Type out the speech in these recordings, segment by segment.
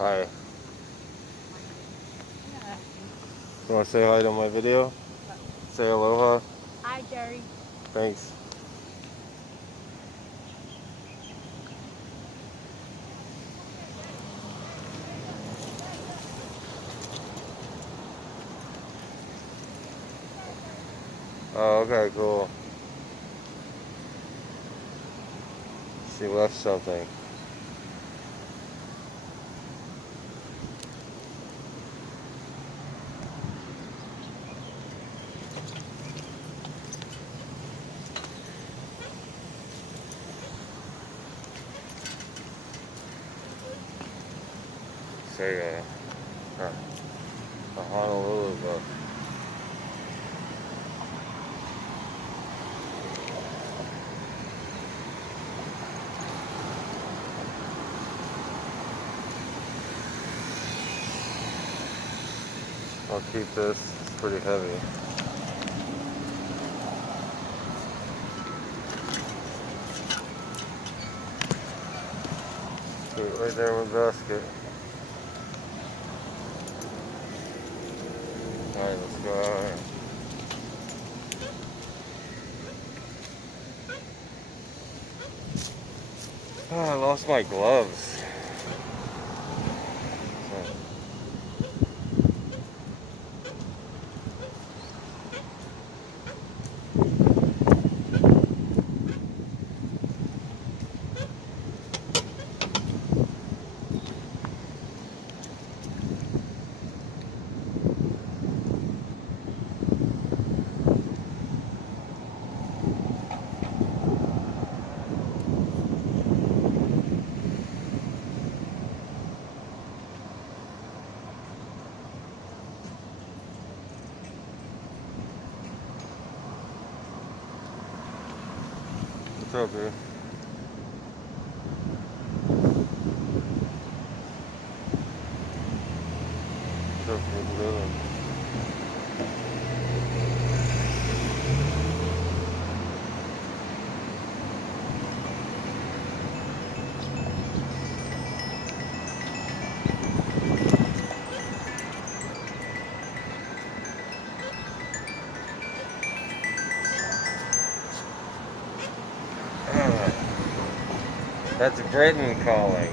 Hi. You want to say hi to my video? Say aloha. Hi, Jerry. Thanks. Oh, okay, cool. She left something. Say a Honolulu book. I'll keep this. It's pretty heavy. Put it right there in my basket. Alright, let's go out here. Oh, I lost my gloves. What's up, dude? What's up, what you doing? That's Britain calling.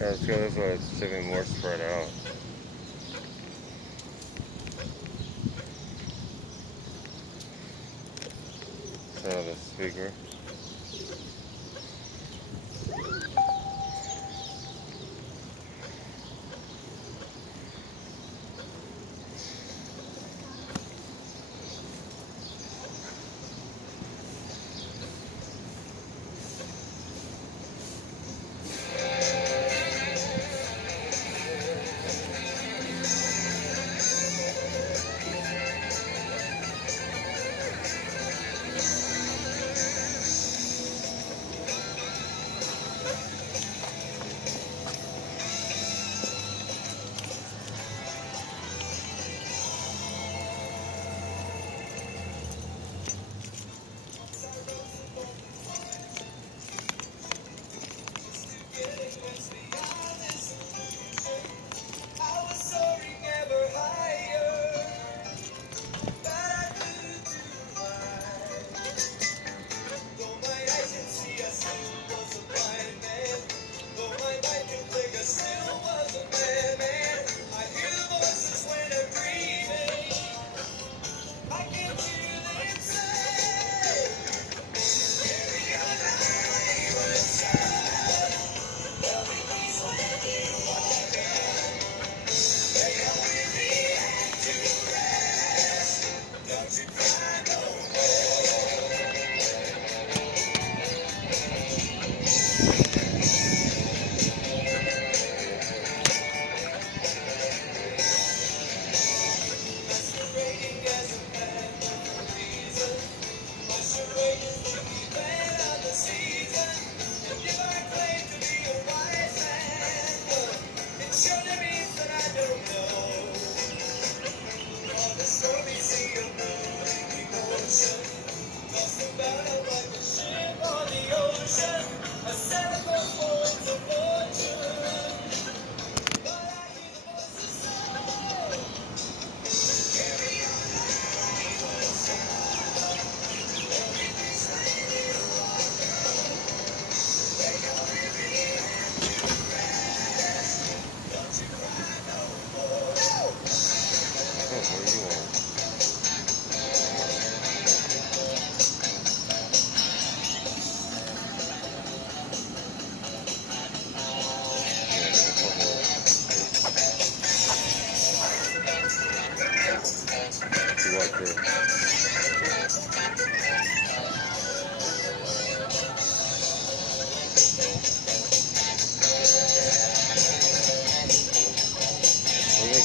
Yeah, let's go this way. It should be more spread out. So the speaker.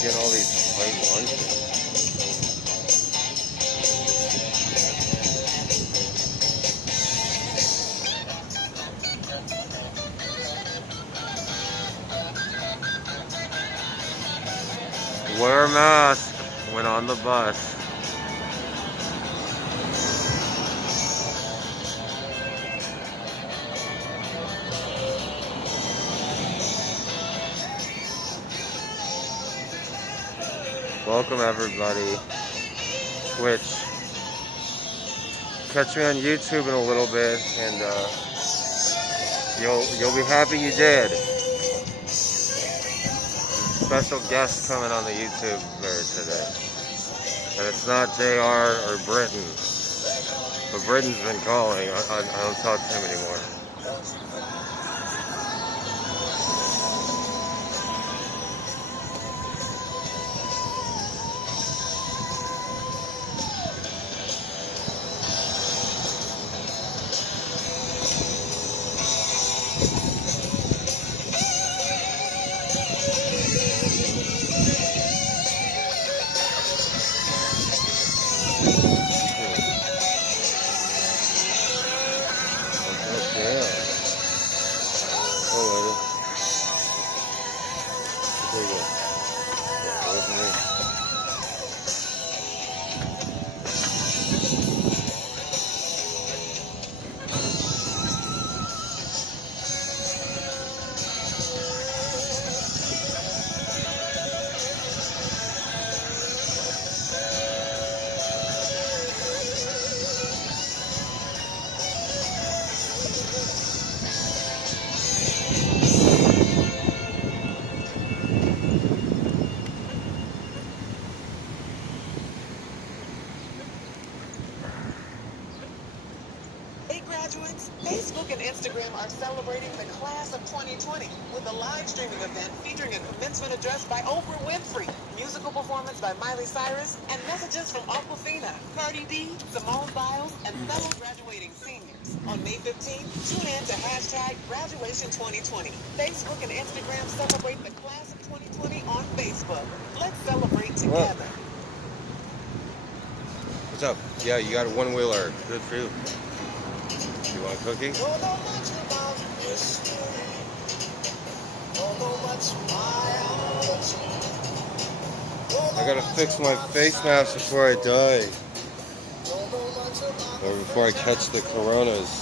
getting all these white lunches? Wear a mask when on the bus. Welcome everybody. Twitch. Catch me on YouTube in a little bit, and you'll be happy you did. Special guest coming on the YouTube today, and it's not JR or Britton, but Britton's been calling. I don't talk to him anymore. Graduates, Facebook and Instagram are celebrating the class of 2020 with a live streaming event featuring a commencement address by Oprah Winfrey, musical performance by Miley Cyrus, and messages from Aquafina, Cardi B, Simone Biles, and fellow graduating seniors. On May 15th, tune in to #Graduation2020. Facebook and Instagram celebrate the class of 2020 on Facebook. Let's celebrate together. What's up? Yeah, you got a one-wheeler. Good for you. You want a cookie? I gotta fix my face mask before I die. Or before I catch the coronas.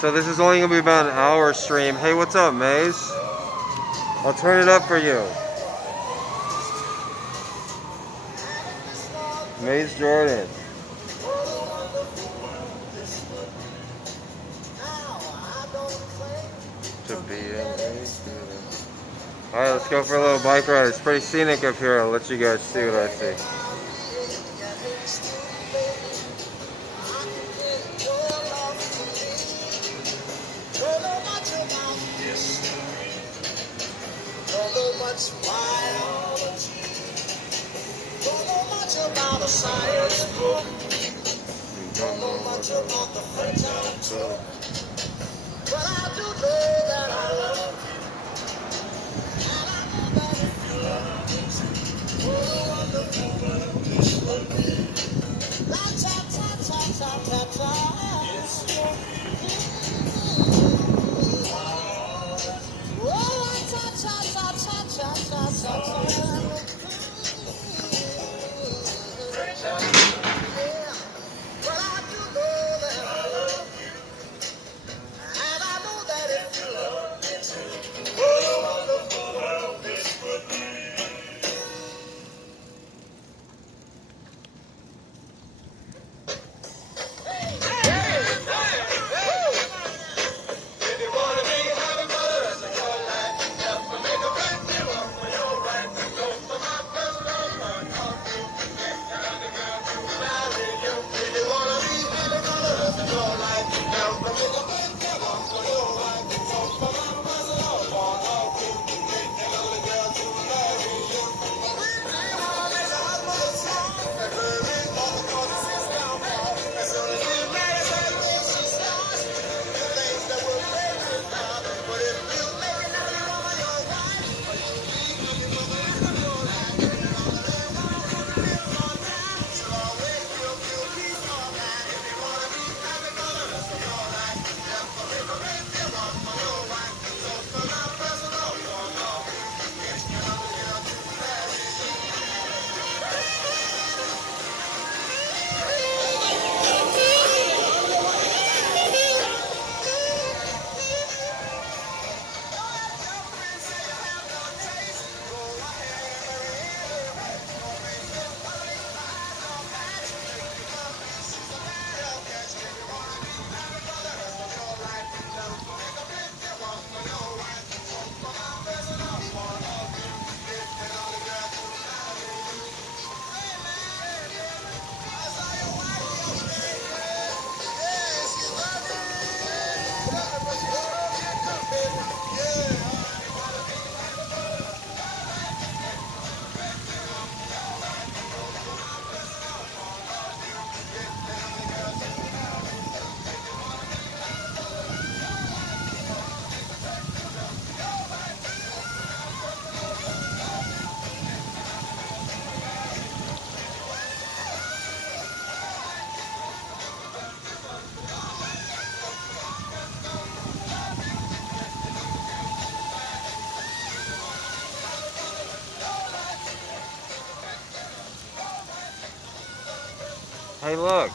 So this is only gonna be about an hour stream. Hey, what's up, Maze? I'll turn it up for you. Maze Jordan. To be Alright, let's go for a little bike ride. It's pretty scenic up here. I'll let you guys see what I see. Hey, look.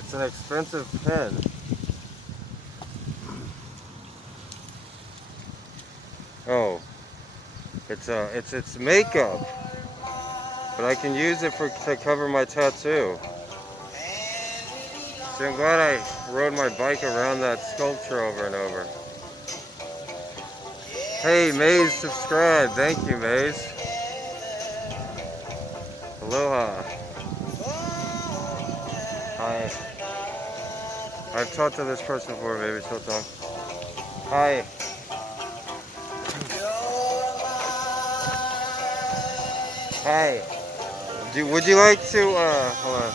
It's an expensive pen. Oh, it's makeup, but I can use it to cover my tattoo. So I'm glad I rode my bike around that sculpture over and over. Hey, Maze, subscribe. Thank you, Maze. Aloha. Hi. I've talked to this person before, maybe she'll talk. Hi. Hi. Would you like to, hold on.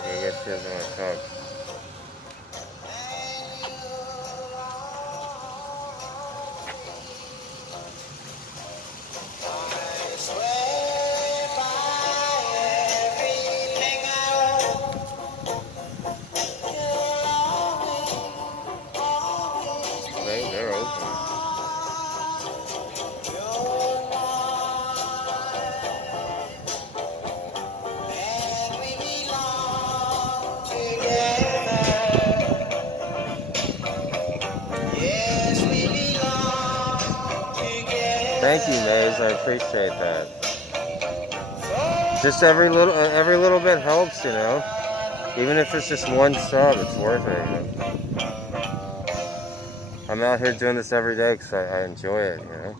I guess she doesn't want to talk. They're open. Thank you, Maze. I appreciate that. Just every little bit helps, you know. Even if it's just one sub, it's worth it. You know? I'm out here doing this every day because I enjoy it, you know.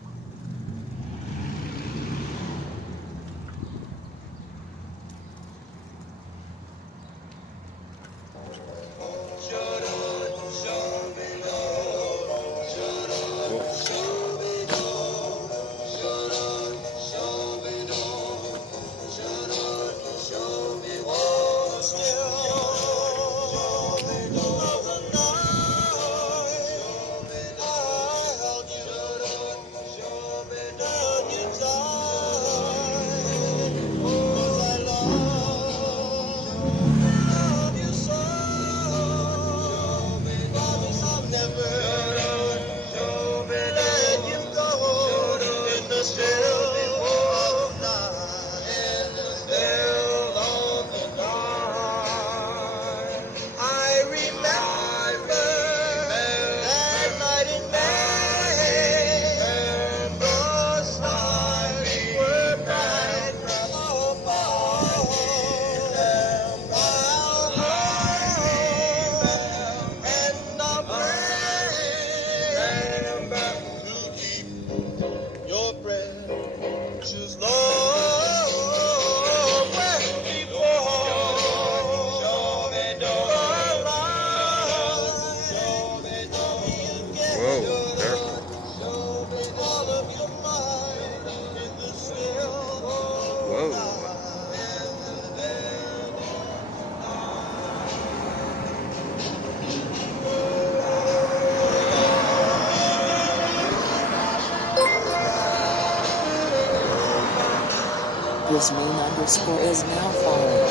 Brismain_ is now following.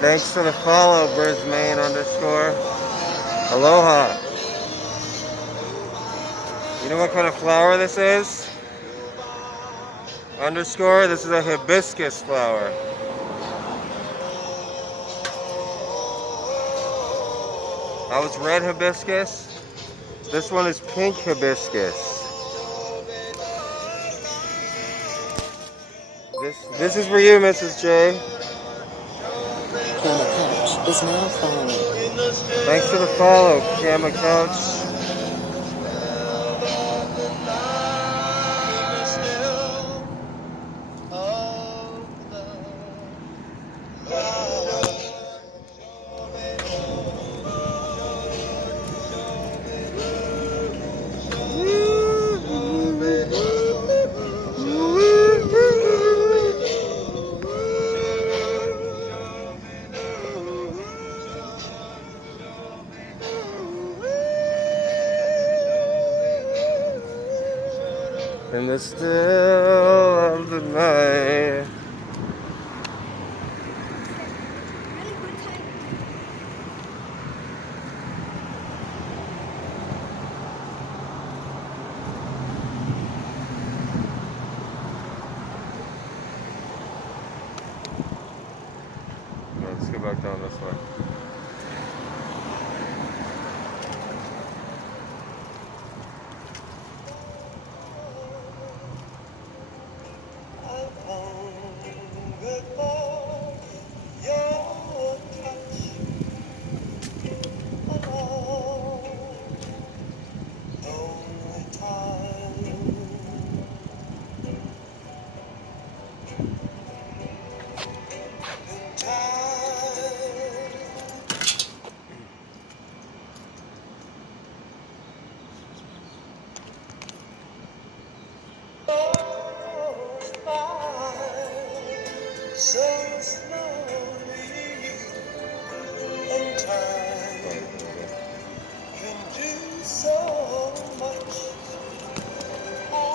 Thanks for the follow, Brismain_. Aloha. You know what kind of flower this is? Underscore, this is a hibiscus flower. That was red hibiscus. This one is pink hibiscus. This is for you, Mrs. J. Kama Couch is now following. Thanks for the follow, Kama Couch. In the still of the night. Let's go back down this way. So slowly, and time can do so much for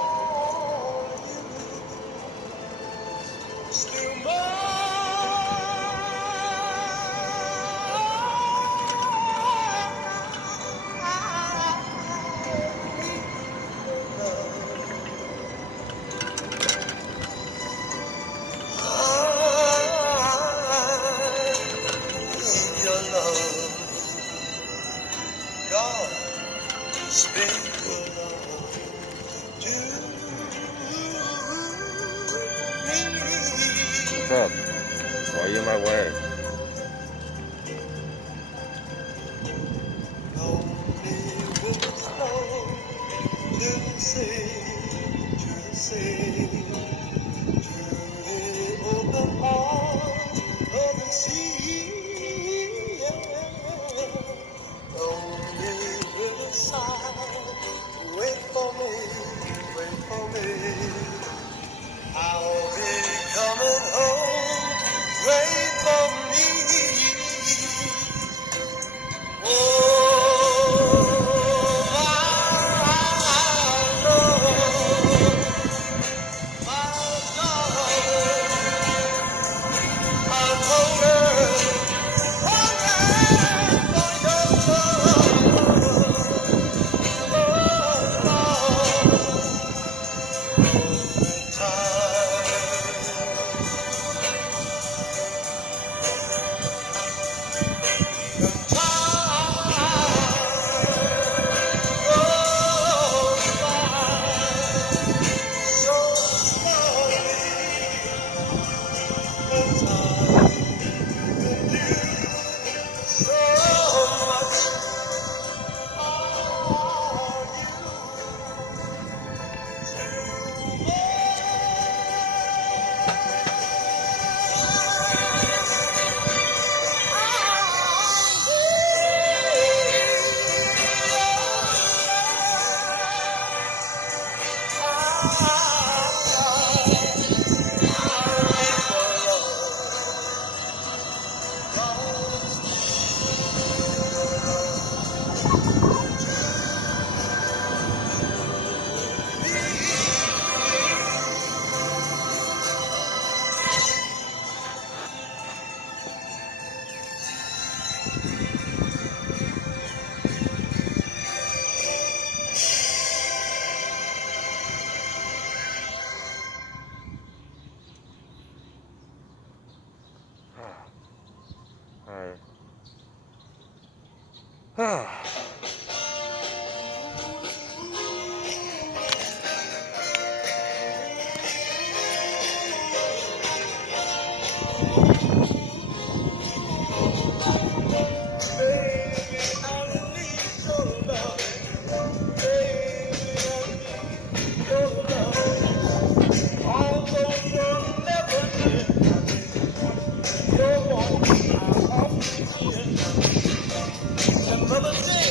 you. Still your love, God, speak your love to me. What's up? Why are you in my way? Lonely will flow to the sea, to the sea, to the open arms of the sea. Lonely will sigh, wait for me, wait for me. I'll be coming home, wait for me. Oh, my Lord, my darling, I told her, for your Alright. Another day.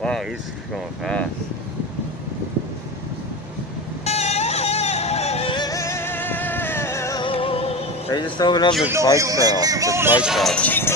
Wow, he's going fast. They just opened up this bike trail. This bike trail.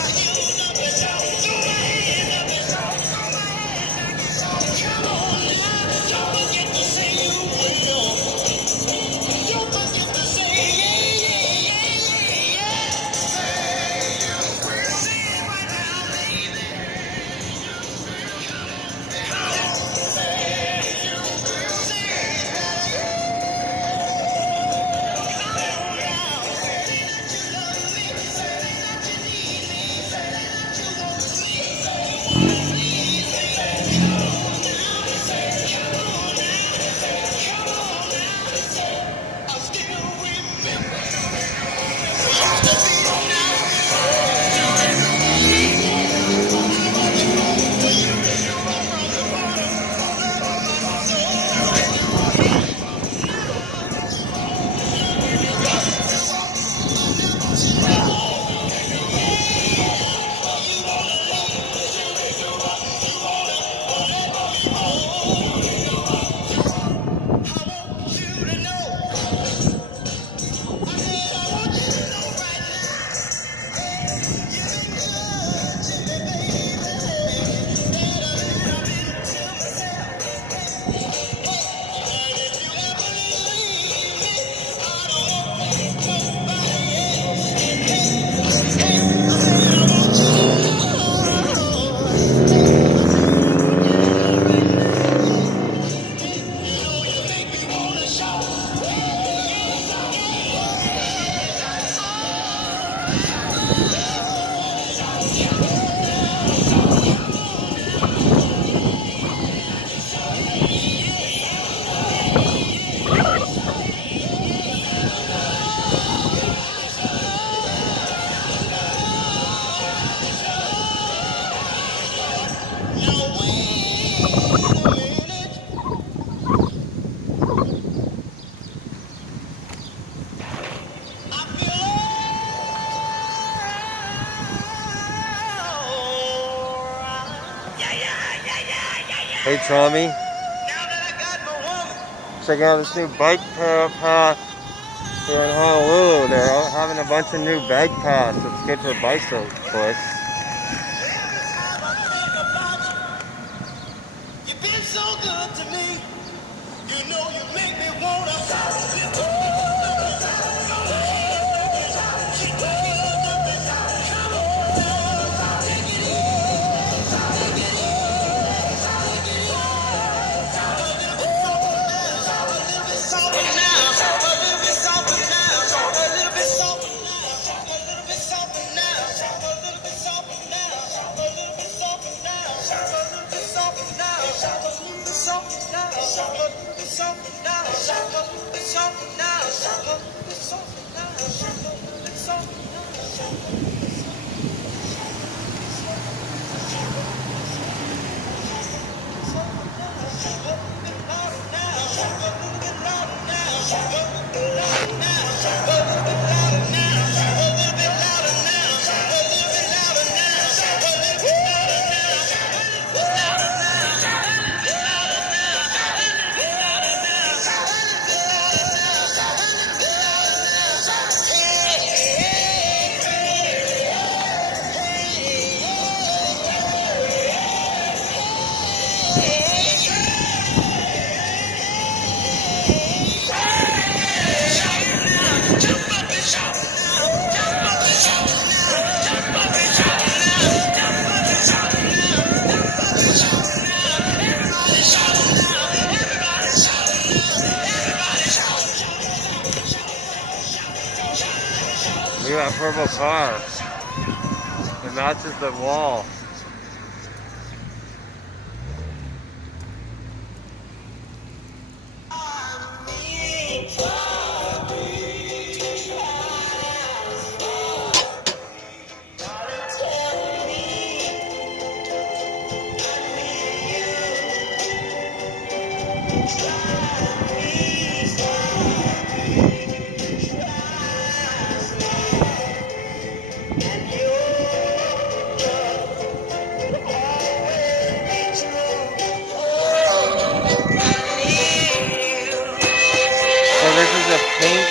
Hey Tommy, check out this new bike path here in Honolulu. They're having a bunch of new bike paths. It's good for bicyclists. You've been so good to me. You know you make me wanna Look at that purple car. It matches the wall. So this is a pink,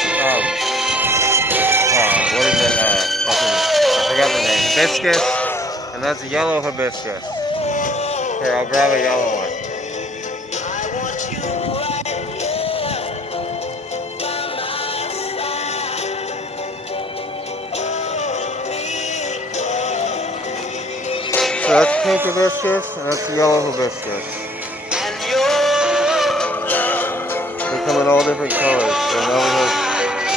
what is it, I forgot the name, hibiscus, and that's a yellow hibiscus. Here, I'll grab a yellow one. So that's pink hibiscus, and that's the yellow hibiscus. They come in all different colors, so now we have,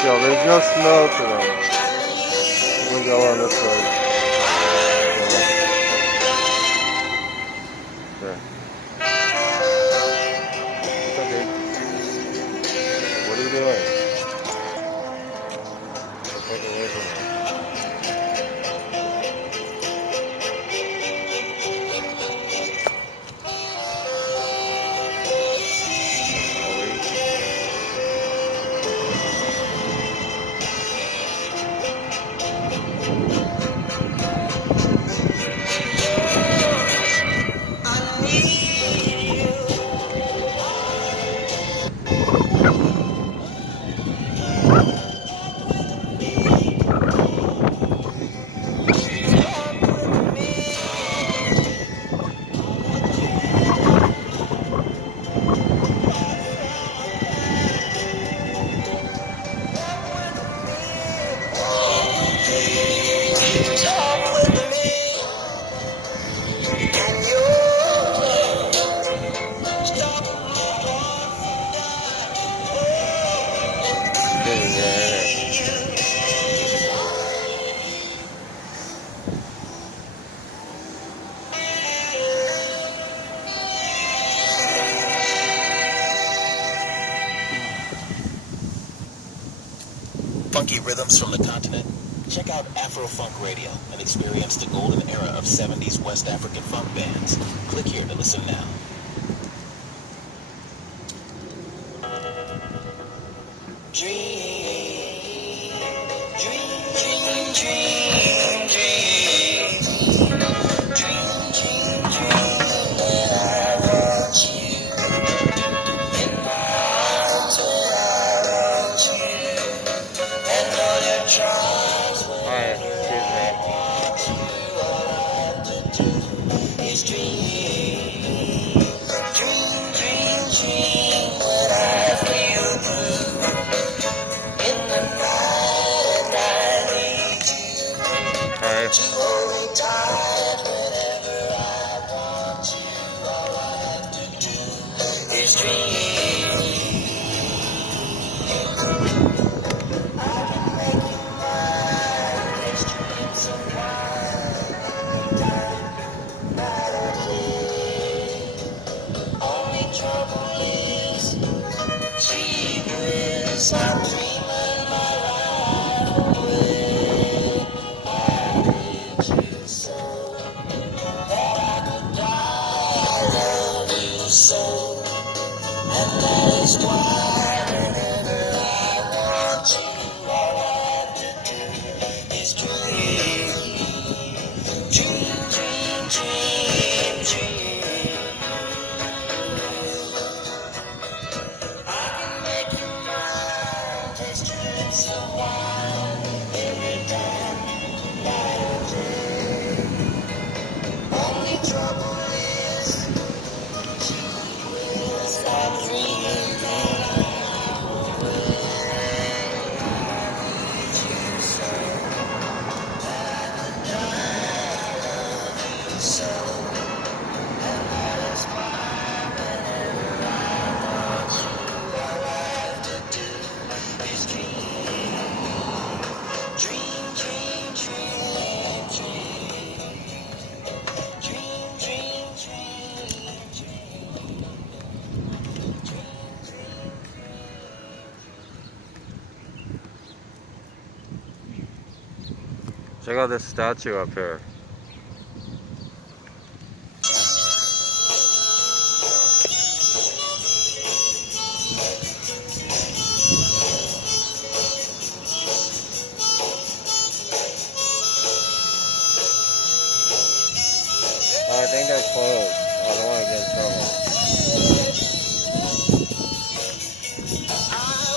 so there's no smell to them. I'm gonna go on this side. There. Okay. What are you doing? Take it away from me. Funky rhythms from the continent? Check out Afro Funk Radio and experience the golden era of 70s West African funk bands. Click here to listen now. Dream Check out this statue up here. Oh, I think they're closed. I don't want to get in trouble.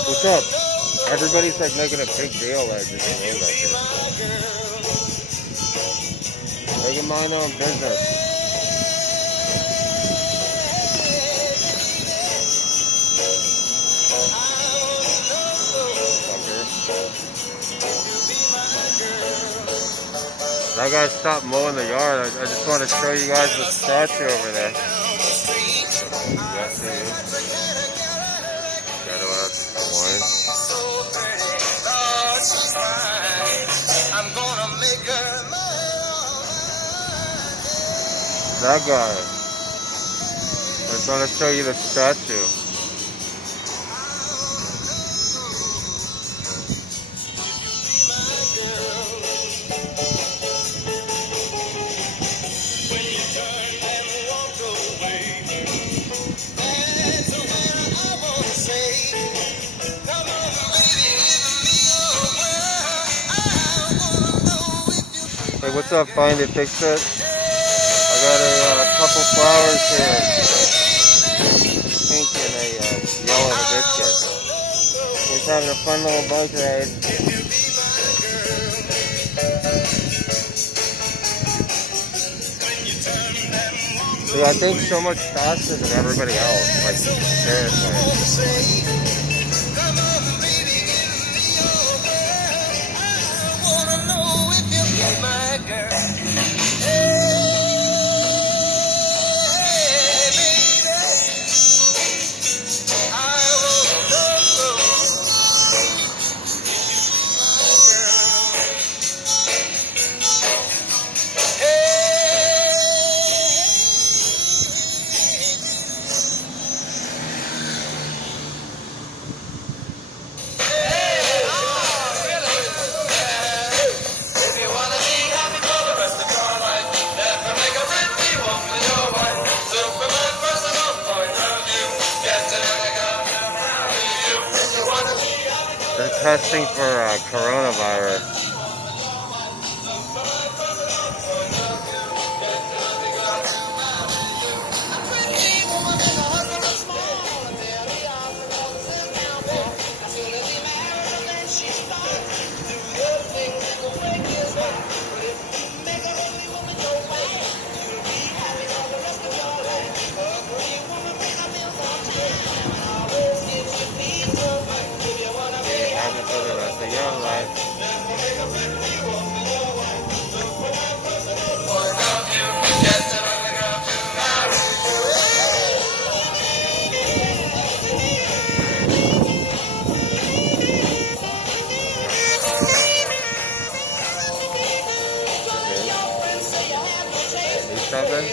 What's up? Everybody's like making a big deal like this is real like this. They can mind their own business. That guy stopped mowing the yard. I just want to show you guys the statue over there. Yes, it is. Gotta ask the wine. That guy. I just want to show you the statue. Hey, what's up, Find It, Fix It? I got a couple flowers here. Pink and a yellow hibiscus. We're having a fun little bike ride. Dude, I think so much faster than everybody else. Like, seriously. They're testing for coronavirus. For the rest of your life. Need something?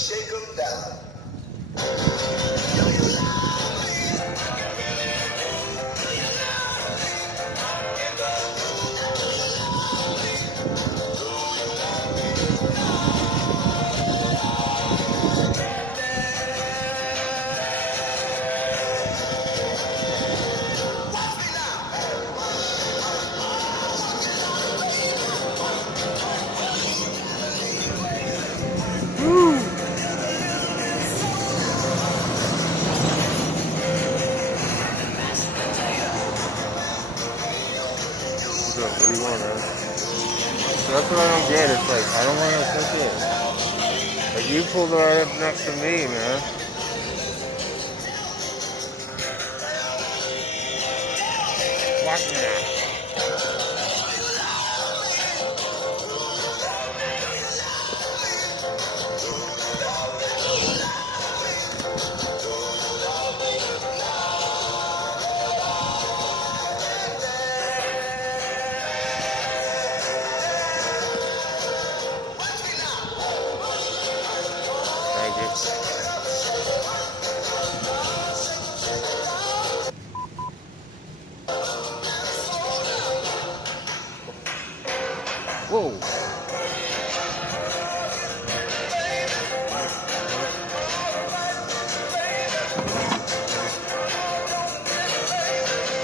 shake 'em down. What do you want, man? So that's what I don't get. It's like, I don't want to cook it. Like, you pulled right up next to me, man. What now? Thank you. Whoa.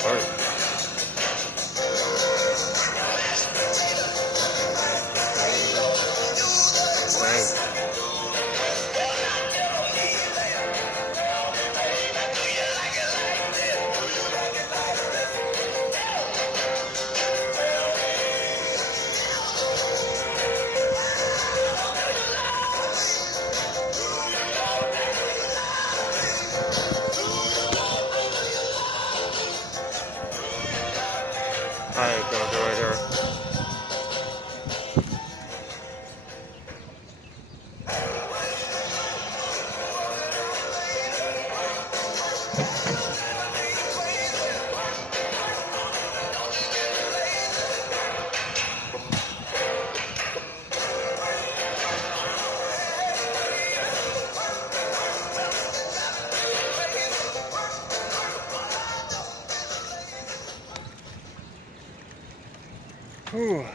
Alright. Thanks. Alright, go right here. Whew.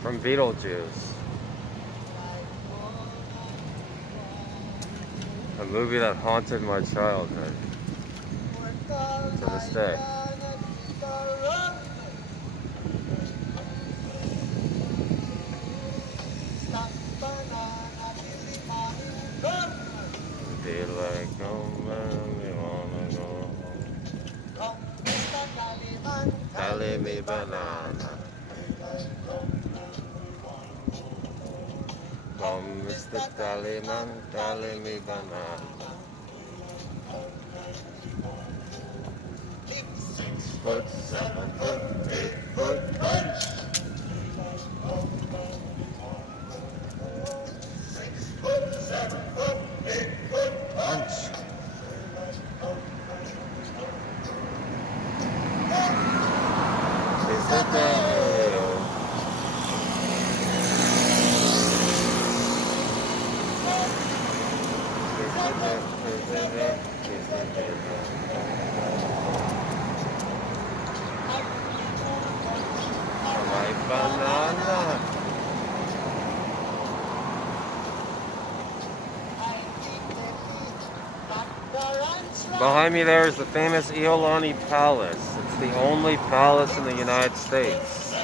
From Beetlejuice. A movie that haunted my childhood to this day. Be like, oh man, we wanna go home. Dale mi banana. Come, Mr. Tallyman, dale mi banana. 6 foot, 7 foot, 8 foot punch. 6 foot, 7 foot, 8 foot punch. It's a day. My banana. Behind me there is the famous Iolani Palace. It's the only palace in the United States.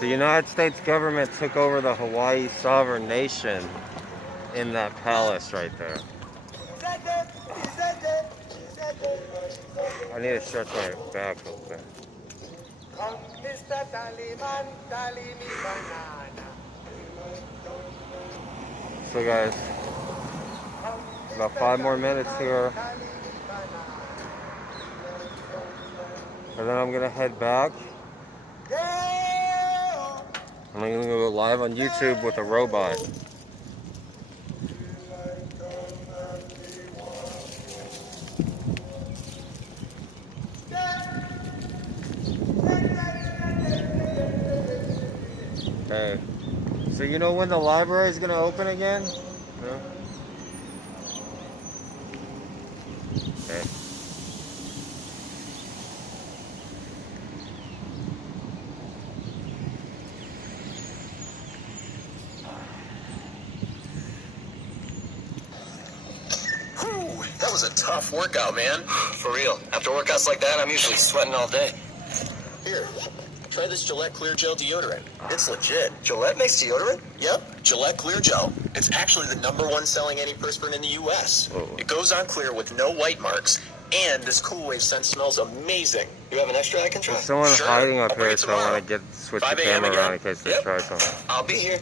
The United States government took over the Hawaii sovereign nation in that palace right there. I need to stretch my back a little bit. So guys, about 5 more minutes here, and then I'm gonna head back. I'm gonna go live on YouTube with a robot. Okay. So you know when the library is gonna open again? No? Okay. Whew, that was a tough workout, man. For real. After workouts like that, I'm usually sweating all day. Here, try this Gillette Clear Gel deodorant. It's legit. Gillette makes deodorant? Yep, Gillette Clear Gel. It's actually the #1 selling antiperspirant in the U.S. Oh. It goes on clear with no white marks, and this Cool Wave scent smells amazing. You have an extra I can try? There's someone Sure. hiding up I'll bring here, it so I tomorrow. want to switch the 5 a.m. camera around in again? case they Yep. try something. I'll be here.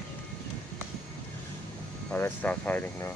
Oh, they stopped hiding now.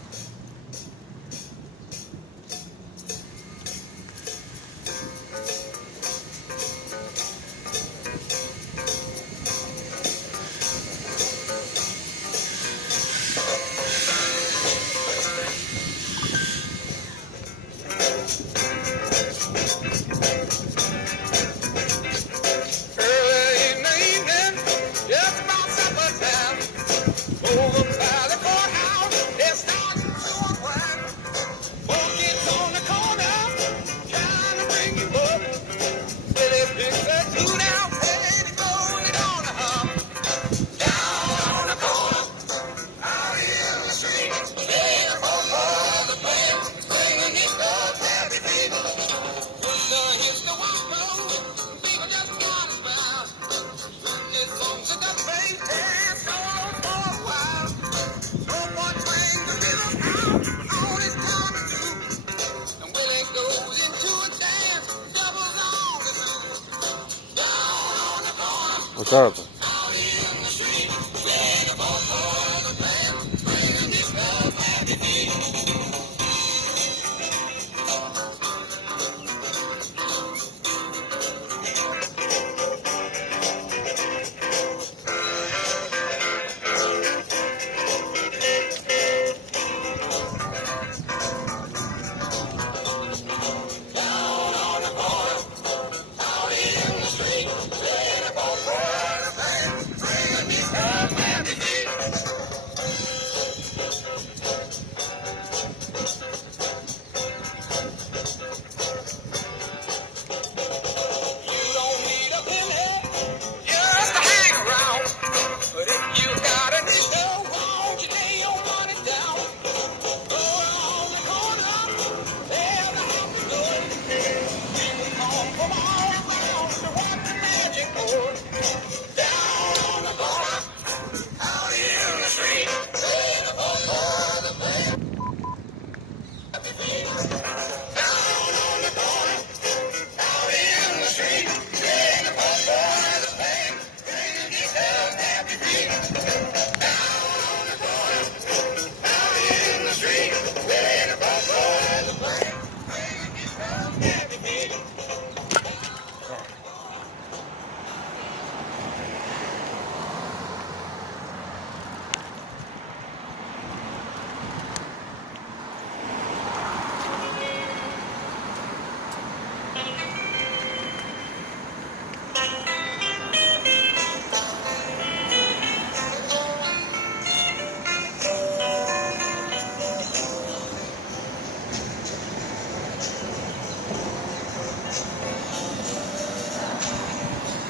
What's up?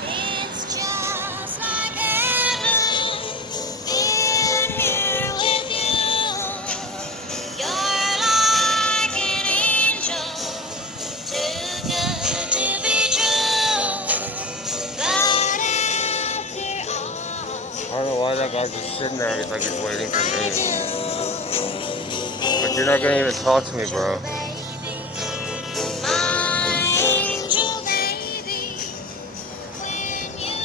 It's just like heaven being here with you. You're like an angel, too good to be true. But after all, I don't know why that guy's just sitting there. He's like he's waiting for me. But you're not gonna even talk to me, bro. my angel baby, when you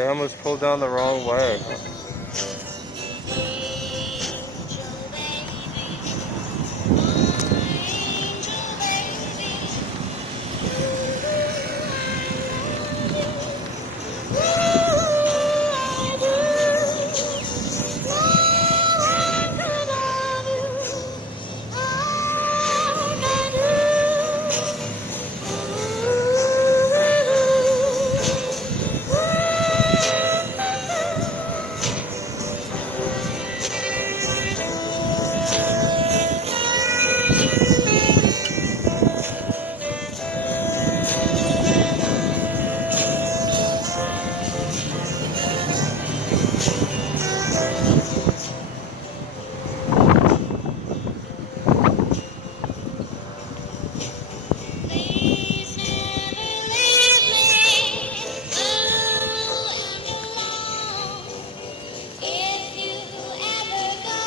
They almost pulled down the wrong way. Please never leave me alone and alone. If you ever go,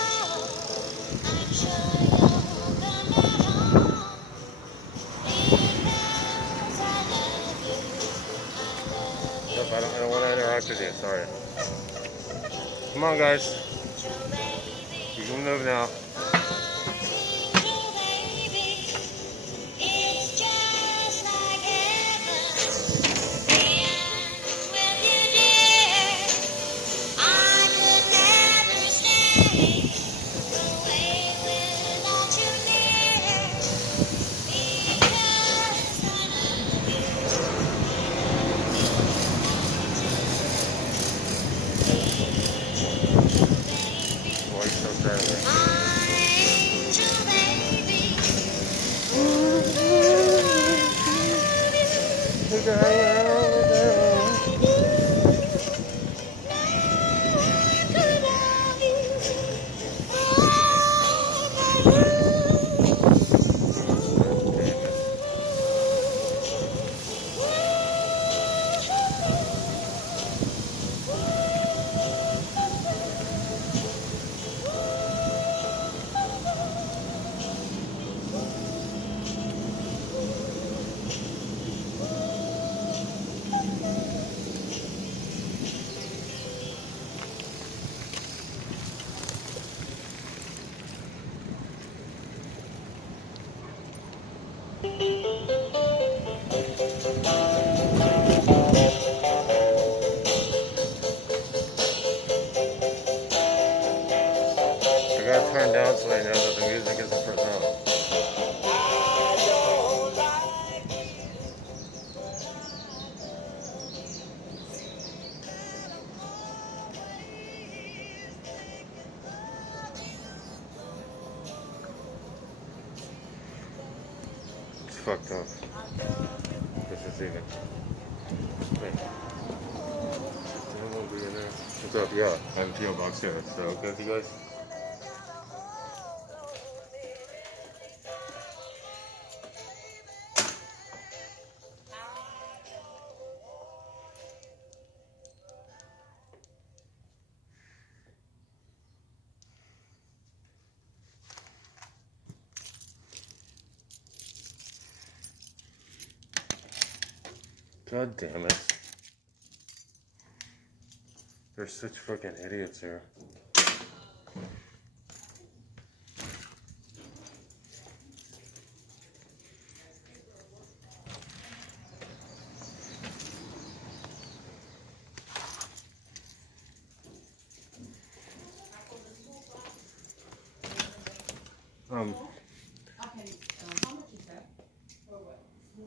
I'm sure you'll come back home. Because I love you, I love you. Nope, I don't want to interact with you. Sorry. Come on, guys. Angel baby, You can move now. angel baby, it's just like heaven. Being with you, dear, I could never stay away without you near. Because I love you, baby. Why are you so friendly? Angel baby, I gotta turn down so I know that the music isn't for them. It's fucked up. This is even. Hey. Someone will be in there. What's up? Yeah, I have a PO box here. So, okay with you guys? God damn it. They're such fucking idiots here.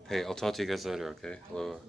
Hey, I'll talk to you guys later, okay? Hello.